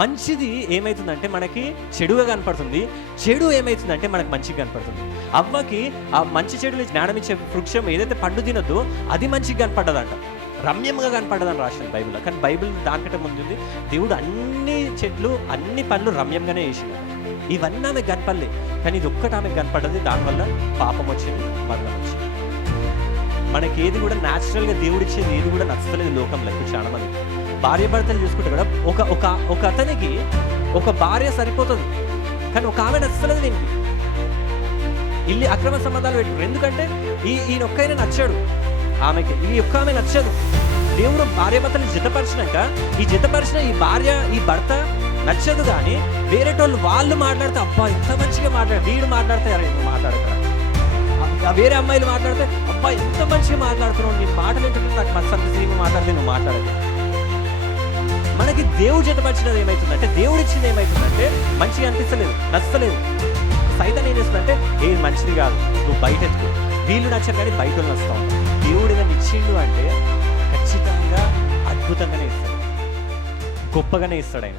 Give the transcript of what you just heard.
మంచిది ఏమవుతుందంటే మనకి చెడుగా కనపడుతుంది, చెడు ఏమవుతుందంటే మనకు మంచిగా కనపడుతుంది. అవ్వకి ఆ మంచి చెడుని జ్ఞానం ఇచ్చే వృక్షం ఏదైతే పండు తినొద్దో అది మంచిగా కనపడ్డదంట, రమ్యంగా కనపడ్డదని రాసింది బైబిల్లో. కానీ బైబిల్ దానికంటే ముందుంది, దేవుడు అన్ని చెట్లు అన్ని పండ్లు రమ్యంగానే వేసింది. ఇవన్నీ ఆమెకు కనపడలే, కానీ ఇది ఒక్కటి ఆమెకు కనపడ్డది. దానివల్ల పాపం వచ్చింది, మరణం వచ్చింది. మనకి ఏది కూడా న్యాచురల్గా దేవుడిచ్చేది ఏది కూడా నచ్చలేదు లోకంలో. ఇప్పుడు చాలా మంది భార్య భర్తలు చూసుకుంటే కూడా ఒక అతనికి ఒక భార్య సరిపోతుంది, కానీ ఒక ఆమె నచ్చలేదు. దీనికి ఇల్లు అక్రమ సంబంధాలు పెట్టుకున్నారు. ఎందుకంటే ఈయన ఒక్కైనా నచ్చాడు ఆమెకి, ఈ ఒక్క ఆమె నచ్చదు. దేవుడు భార్య భర్తలు జతపరిచినాక ఈ జతపరిచిన ఈ భార్య ఈ భర్త నచ్చదు. కానీ వేరేటోళ్ళు వాళ్ళు మాట్లాడితే అబ్బా ఎంత మంచిగా వీడు మాట్లాడతారు, వేరే అమ్మాయిలు మాట్లాడితే అబ్బా ఎంత మంచిగా మాట్లాడుతున్నావు, నీ మాటలు ఏంటంటే నాకు మంచి సంతోషంగా మాట్లాడితే నువ్వు మాట్లాడదు. మనకి దేవుడు జతపరిచినది ఏమవుతుందంటే, దేవుడు ఇచ్చింది ఏమవుతుందంటే మంచిగా అనిపిస్తలేదు, నచ్చలేదు. సైతం ఏం చేస్తుందంటే ఏది మంచిది కాదు, నువ్వు బయట ఎత్తుకో. వీళ్ళు నచ్చారు కానీ బయట వాళ్ళు నచ్చుతావు. దేవుడు ఏదైనా ఇచ్చిండు అంటే ఖచ్చితంగా అద్భుతంగానే ఇస్తాడు, గొప్పగానే ఇస్తాడు ఆయన.